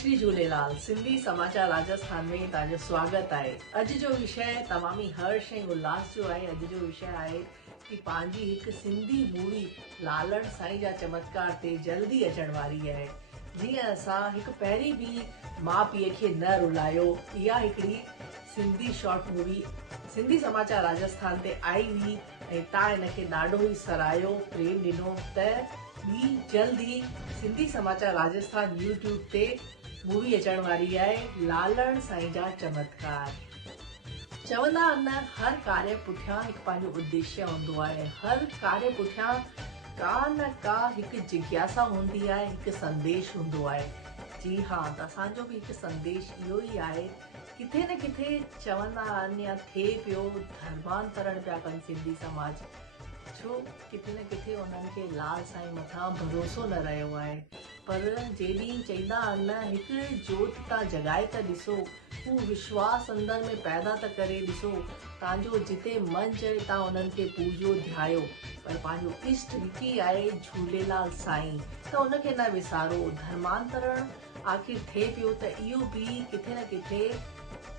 श्री झूलेलाल। सिंधी समाचार राजस्थान में तव्हांजो स्वागत है। अज जो विषय तमामी हर्ष ऐं उल्लास जो है। अज जो विषय है कि पंहिंजी हिकु सिंधी मूवी लालण साईं जा चमत्कार ते जल्दी अचण वारी है। जीअं असां हिकु पहिरीं बि माउ पीउ खे न रुलायो इहा हिकिड़ी सिंधी शॉर्ट मूवी सिंधी समाचार राजस्थान ते आई हुई ऐं तव्हां हिनखे ॾाढो ई सराहियो, प्रेम ॾिनो त ॿी जल्दी सिंधी समाचार राजस्थान यूट्यूब ते मूवी अचण वारी आहे लालण साईं जा चमत्कार। चवंदा आहिनि हर कार्य पुठियां हिकु पंहिंजो उद्देश्य हूंदो आहे। हर कार्य पुठियां का न का हिकु जिज्ञासा हूंदी आहे, हिकु संदेश हूंदो आहे। जी हाँ, त असांजो बि हिकु संदेश इहो ई आहे। किथे न किथे चवंदा आहिनि या थिए पियो धर्मांतरण पिया कनि सिंधी समाज, छो किथे न किथे उन्हनि खे लाल साईं मथां भरोसो न रहियो आहे। पर जेॾी चईंदा आहिनि हिकु जोत तव्हां जॻाए त ॾिसो, हू विश्वास अंदरि में पैदा त करे ॾिसो, तव्हांजो जिते मन चए तव्हां उन्हनि खे पूॼो ध्यायो, पर पंहिंजो इष्ट हिकु ई आहे झूलेलाल साईं, त उनखे न विसारो। धर्मांतरण आख़िर थिए पियो त इहो बि किथे न किथे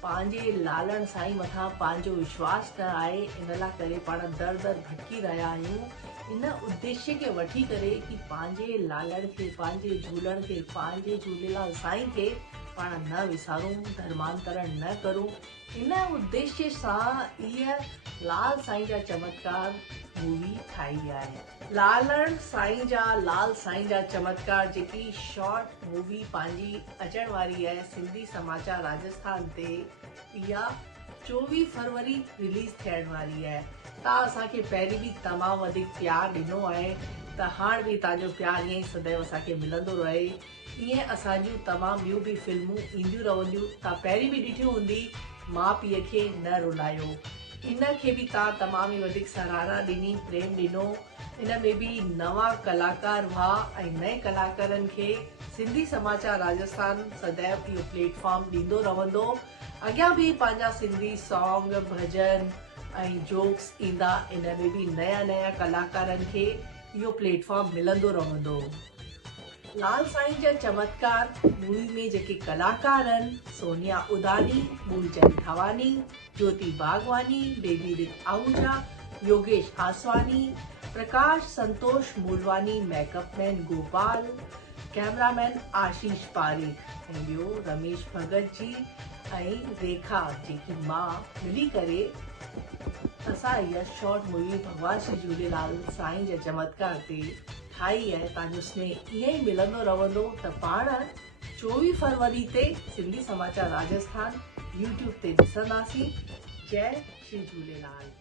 पंहिंजे लालण साईं मथां पंहिंजो विश्वास न आहे। इन लाइ करे पाण दर दर भटकी रहिया आहियूं इन उद्देश्य खे वठी करे कि पंहिंजे लालण खे, पंहिंजे झूलण खे, पंहिंजे झूलेलाल साईं खे पाण न विसारूं, धर्मांतरण न करूं। इन उद्देश्य सां इहा लाल साईं जा चमत्कार मूवी ठाही आहे। लालण साईं जा लाल साईं जा चमत्कार जेकी शॉर्ट मूवी पंहिंजी अचण वारी आहे सिंधी समाचार राजस्थान ते, इहा 24 फरवरी रिलीज़ थियण वारी आहे। तव्हां असांखे पहिरीं बि तमामु वधीक प्यारु ॾिनो आहे, त हाणे बि तव्हांजो प्यारु ईअं ई सदैव असांखे मिलंदो रहे। ईअं असांजूं तमामु ॿियूं बि फिल्मूं ईंदियूं रहंदियूं। तव्हां पहिरीं बि ॾिठियूं हूंदी माउ पीउ खे न रुलायो, इन खे बि तव्हां तमामु ई वधीक सराहना ॾिनी, प्रेम ॾिनो। इन में बि नवां कलाकार हुआ ऐं नए कलाकारनि खे सिंधी समाचार राजस्थान सदैव इहो प्लेटफॉर्म ॾींदो रहंदो। अॻियां बि पंहिंजा सिंधी सॉन्ग, भॼन ऐं जोक्स ईंदा। इन में बि नया नया कलाकारनि खे इहो प्लेटफॉर्म मिलंदो रहंदो। लाल साईं जा चमत्कार मूवी में जेके कलाकार आहिनि, सोनिया उदानी, मूलचंद थवानी, ज्योति बागवानी, बेबी रित आहूजा, योगेश आसवानी, प्रकाश संतोष मूलवानी, मेकअप मैन गोपाल, कैमरामैन आशीष पारीक ऐं ॿियो रमेश भगत जी ऐं रेखा जेकी मां मिली करे असां इहा शॉर्ट मूवी भगवान श्री झूलेलाल साईं जे चमत्कार ते ठाही आहे। तव्हांजो स्नेह ईअं ई मिलंदो रहंदो त पाण 24 फरवरी ते सिंधी समाचार राजस्थान यूट्यूब ते ॾिसंदासीं। जय श्री झूलेलाल।